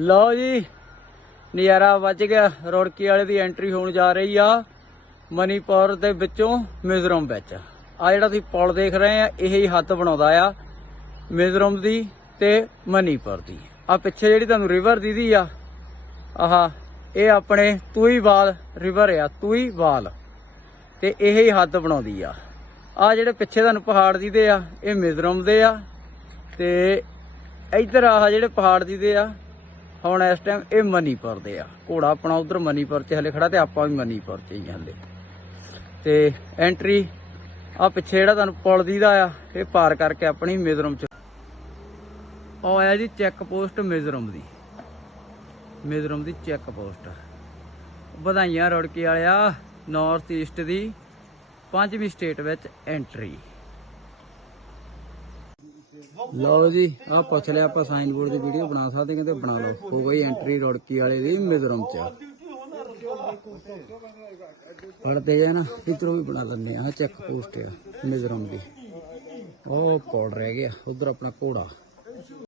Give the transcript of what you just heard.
ਲਓ ਜੀ, ਨਜ਼ਾਰਾ ਵੱਜ ਗਿਆ। ਰੋੜਕੀ ਵਾਲੇ ਦੀ ਐਂਟਰੀ ਹੋਣ ਜਾ ਰਹੀ ਆ, ਮਨੀਪੁਰ ਦੇ ਵਿੱਚੋਂ ਮਿਜ਼ੋਰਮ ਵਿੱਚ। ਆ ਜਿਹੜਾ ਤੁਸੀਂ ਪੁਲ ਦੇਖ ਰਹੇ ਆ, ਇਹ ਹੀ ਹੱਦ ਬਣਾਉਂਦਾ ਆ, ਮਿਜ਼ੋਰਮ ਦੀ ਤੇ ਮਨੀਪੁਰ ਦੀ। ਆ ਪਿੱਛੇ ਜਿਹੜੀ ਤੁਹਾਨੂੰ ਰਿਵਰ ਦੀਦੀ ਆ, ਆਹਾ, ਇਹ ਆਪਣੇ ਤੂਈਵਾਲ ਰਿਵਰ ਆ ਤੂਈਵਾਲ ਤੇ ਇਹ ਹੀ ਹੱਦ ਬਣਾਉਂਦੀ ਆ। ਆ ਜਿਹੜੇ ਪਿੱਛੇ ਤੁਹਾਨੂੰ ਪਹਾੜ ਦੀਦੇ ਆ, ਇਹ ਮਿਜ਼ੋਰਮ ਦੇ ਆ। ਤੇ ਇੱਧਰ ਆਹ ਜਿਹੜੇ ਪਹਾੜ ਦੀਦੇ ਆ ਹੁਣ ਇਸ ਟਾਈਮ ਇਹ ਮਨੀਪੁਰ ਦੇ ਆ। ਘੋੜਾ ਆਪਣਾ ਉਧਰ ਮਨੀਪੁਰ 'ਚ ਹਲੇ ਖੜਾ ਤੇ ਆਪਾਂ ਵੀ ਮਨੀਪੁਰ 'ਚ ਹੀ ਆ ਹਲੇ। ਤੇ ਐਂਟਰੀ ਆ ਪਿੱਛੇ ਜਿਹੜਾ ਤੁਹਾਨੂੰ ਪੁਲ ਦੀਦਾ ਆ, ਇਹ ਪਾਰ ਕਰਕੇ ਆਪਣੀ ਮਿਜ਼ੋਰਮ 'ਚ ਉਹ ਆਇਆ ਜੀ ਚੈੱਕ ਪੋਸਟ ਮਿਜ਼ੋਰਮ ਦੀ। ਮਿਜ਼ੋਰਮ ਦੀ ਚੈੱਕ ਪੋਸਟ ਵਧਾਈਆਂ ਰੁੜਕੀ ਵਾਲਿਆ ਨਾਰਥ ਈਸਟ ਦੀ ਪੰਜਵੀਂ ਸਟੇਟ ਵਿੱਚ ਐਂਟਰੀ ਲਓ ਜੀ ਆ ਪੁੱਛ ਲਿਆ ਆਪਾਂ ਸਾਈਨ ਬੋਰਡ ਦੀ ਵੀਡੀਓ ਬਣਾ ਸਕਦੇ ਕਹਿੰਦੇ ਬਣਾ ਲਓ। ਹੋ ਗਈ ਐਂਟਰੀ ਰੋੜਕੀ ਵਾਲੇ ਦੀ ਮਿਜ਼ੋਰਮ ਚ। ਪੜਦੇ ਗਏ ਨਾ, ਇਧਰੋਂ ਵੀ ਬਣਾ ਦਿੰਦੇ ਆ ਚੈੱਕ ਪੋਸਟ ਆ ਮਿਜ਼ੋਰਮ ਦੀ। ਉਹ ਕੋਡ ਰਹਿ ਗਿਆ, ਉਧਰ ਆਪਣਾ ਘੋੜਾ।